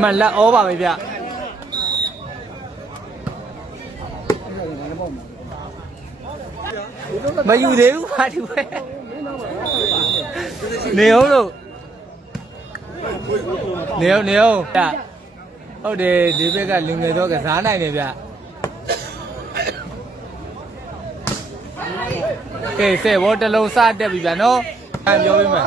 မှန်လက်ဩပါပဲဗျမယူသေးဘူးပါဒီဝဲနေအောင်လို့နေအောင်နေအောင်ဗျဟုတ်တယ်ဒီဘက်ကလူငယ်တော့ကစားနိုင်တယ်ဗျကဲဆဲဘောတစ်လုံးစတက်ပြီဗျနော်အပြောပေးမယ်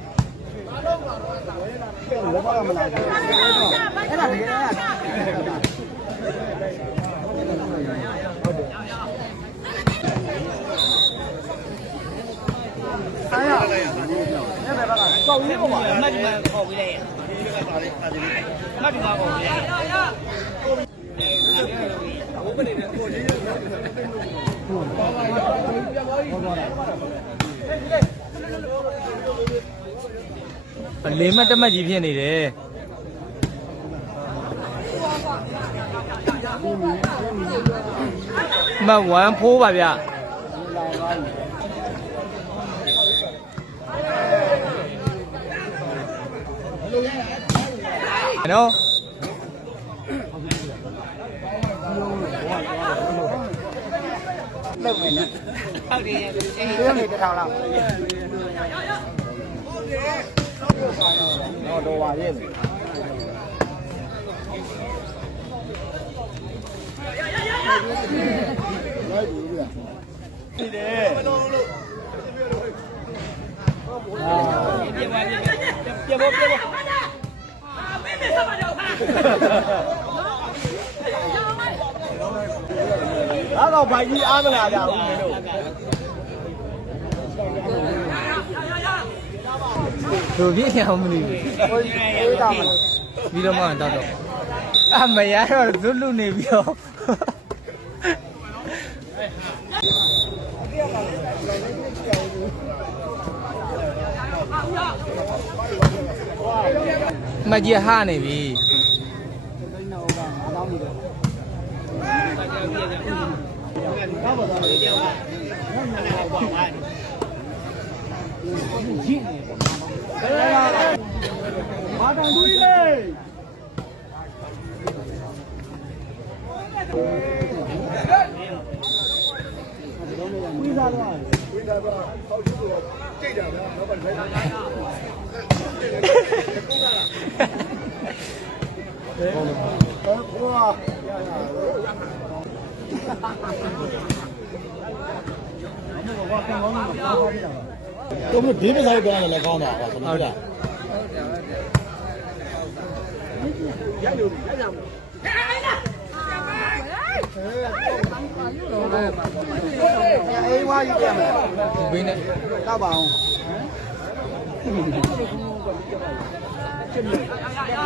ကမလာဘူးအဲ့ဒါတကယ်ကအားရအဲ့ဘယ်ဘက်ကကောက်လေးပေါ်မှာမှတ်ဒီမှာခေါ်ပြီးလိုက်ရမှတ်ဒီမှာခေါ် ပြီးလိုက်ရလေးမတ်တမတ်ကြီးဖြစ်နေတယ်မတ်1ဖိုးပါဗျနော်လောက်နေတယ်ဟုတ်တယ်အဲ့ဒီနေ့တစ်ထောင်လောက် တော့တော့ပါရဲ့ပြပါပြပြပြပြပြအဲ့တော့ဘိုင်ကြီးအားမလာကြဘူးမင်းတို့ သူပြည့်အောင်မလို့ဟိုအေးတာမလို့ပြီးတော့မှတော့တော့အမရတော့ဇွတ်လူနေပြီးတော့မကြီးဟာနေပြီမာတန်သူကြီးလေဝိသားတော့ဝိသားတော့ဟောက်သူတော့ကြိတ်တာ ဗျာတော့ပဲလဲဟောတော့ဒီပစားတော့လည်းကောင်းတာပါကျွန် တော်ကအေးဝါယူပြမယ်ဒီဘေးနဲ့တောက်ပါအောင်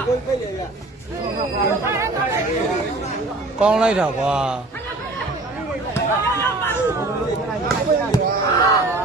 ကိုဖိတ်ရရကောင်းလိုက်တာကွာငါများတာပြောတော့တော့ဆန်အောင်လို့အေးဘယ်မှာစပါတီအဲ့ဒီယူရှင်ခရိုက်ဝမ်ဝမ်အဲ့တူအေးဟင်းဘောပါဒီကြပါရအောင်ငါကြပါရဒီလိုလိုငါမလို့ဒီလိုဒီလိုဒီဒီမှာကိုပြေးလို့ဒီကြ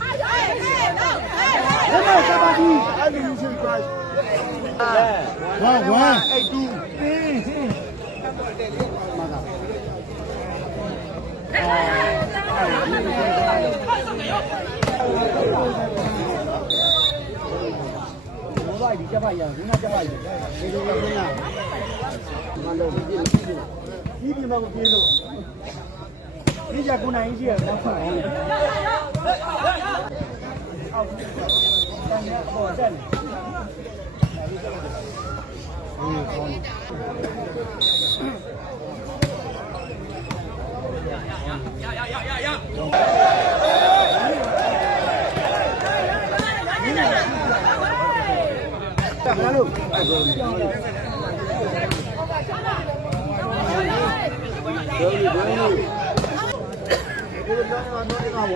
ပေါ်တယ်ခဏလို့ဒုံးဒုံးဒီလိုပြောနေမှာတော့ဒီကဝ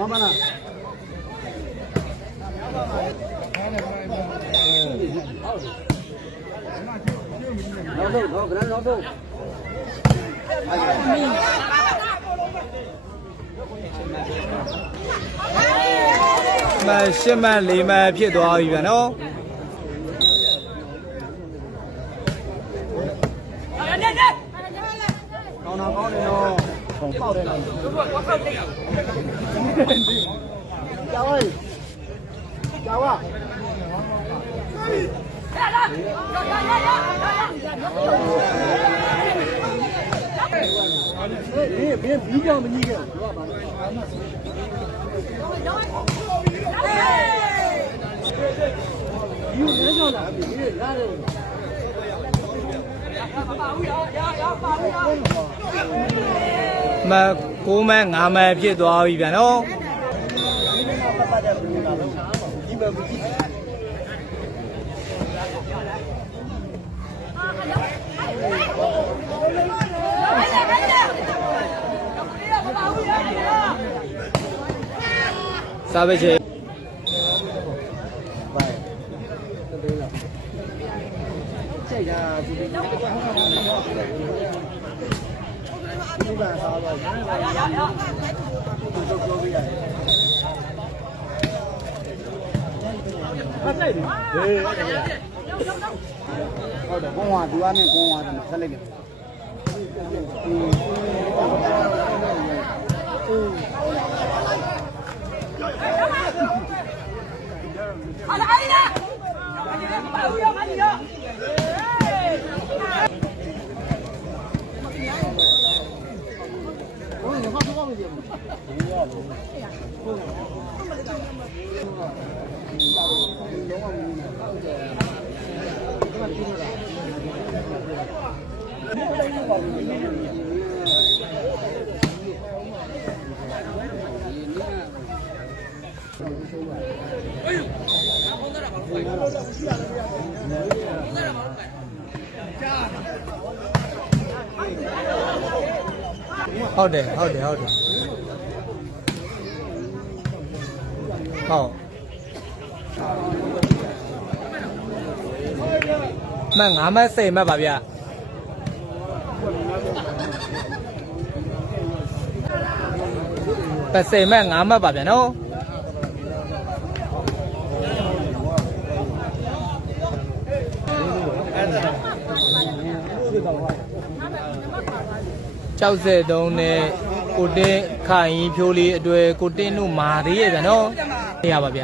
မ်းမလားနောက်တော့တော့ခဏနောက်တော့ မရှစ်မှတ်လေးမှတ်ဖြစ်သွားပြီဗျာနော်ကောင်းတာကောင်းတယ်နော်ပေါက်တယ်နော်ကျောင်းလေးကျောင်း ကဘေးဘေးဘီးကြောင်မကြီးခဲ့ဘူးကပါယူနေဆောင်လာပြီရတယ်မ9မှတ်5မှတ်ဖြစ်သွားပြီဗျာနော်ပတ်ပတ်တဲ့ဘူးလာလို့ဒီဘက်ဘူး ကြီးစားပဲချေပါတေးလာစိတ်ကဒီဒီကဟောင်းဟောင်းဟော င်းဒီကစားတော့ရရရရဒီလိုပြောပြရတယ်ဟုတ်တယ်ဟေးဟုတ်တယ်ဘုံဝါသူအနေကုန်းဝါတယ်ဆက်လိုက်တယ်ဟုတ် တယ်ဟုတ်တယ်ဟုတ်တယ်ဟုတ်မငါမစိတ်မပါဗျ ပစိတ်မငါမပါဗျနော်63နဲ့ကိုတင်းခိုင်ဖြိုးလေးအတွေ့ကိုတင်းတို့မာသေးရဲ့ဗျနော်နေရပါဗျ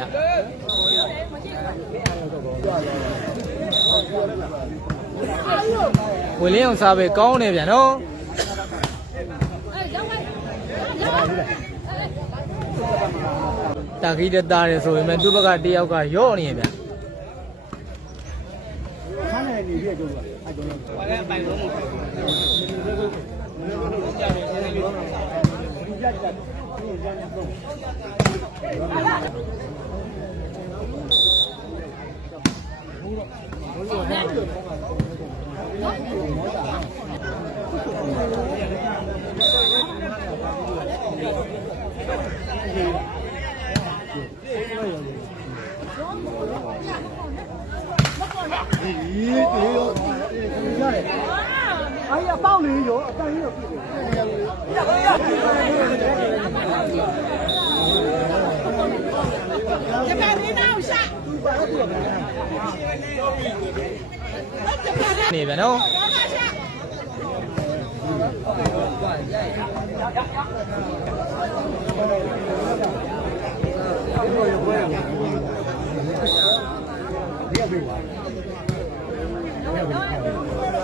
ဝေလင်းအောင်စားပဲကောင်းတယ်ဗျနော် တာခိတတာတယ်ဆိုရင်မဲ့သူ့ဘက်ကတယောက်ကရော့နေရဲ့ဗျခန်းနေနေပြည့်ကြုံပါအဲ့တော့ဘာလဲပိုင်လုံးမဟုတ်ဘူး นี่แบบนู้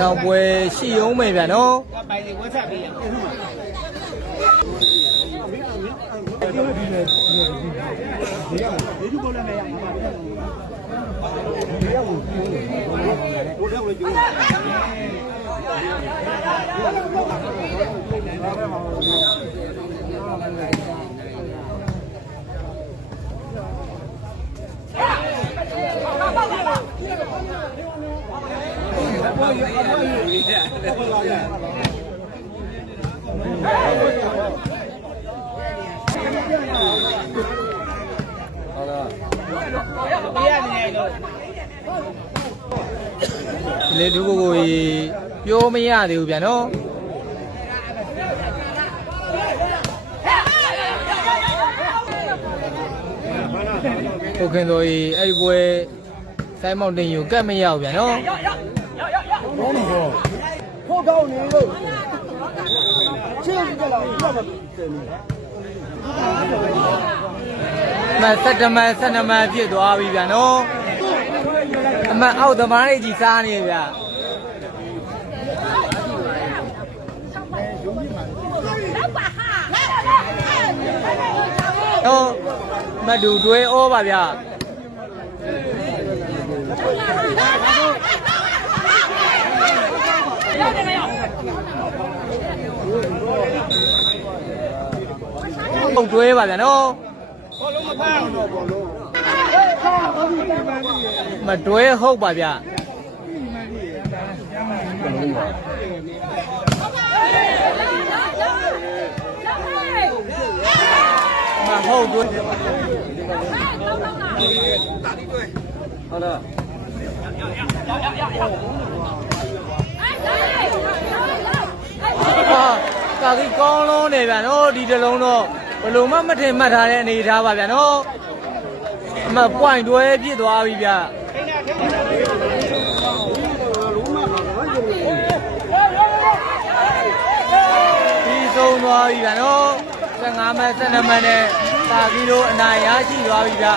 နောက်ပွဲရှိအောင်မယ်ဗျာနော်ကပိုင်လေးဝက်ဆက်ပေးရဒီလိုပေါ် လာမယ်ရမှာပါဒီရောက်ကိုဘိုးတဲ့ကိုကြိုးပေးရနေတော့ဒီလေဒုကိုကိုကြီးပြောမရသေးဘူးဗျာနော်ဟုတ်ခင်ဆိုကြီးအဲ့ဒီပွဲဆိုင်းမောင်တင်ယူကတ်မရဘူးဗျာနော် ဘောမဘောဖို့ကောင်းနေလို့ချစ်ကြလာတော့မတယ်နေအမတ်ဆက်တမန်ဆက်နမန်ဖြစ်သွားပြီဗျာနော်အမတ်အောက်သမားတွေကြီးစားနေဗျာနော်မတ်တူတွဲဩပါဗျာ ပုံတွဲပါဗျာနော်ဘောလုံးမဖမ်းတော့ဘောလုံးမတွဲဟုတ်ပါဗျာမဟုတ်တွဲဟုတ်လားဟာကာကြီးကောင်းလုံးနေဗျာနော်ဒီတစ်လုံးတော့ဘယ် လိုမှမထင်မှတ်ထားတဲ့အနေထားပါဗျာနော်အမပွိုင်တွဲပြစ်သွားပြီဗျာပြီးဆုံးသွားပြီဗျာနော်15မှတ်12မှတ်နဲ့ကာကြီးတို့အနိုင်ရရှိသွားပြီဗျာ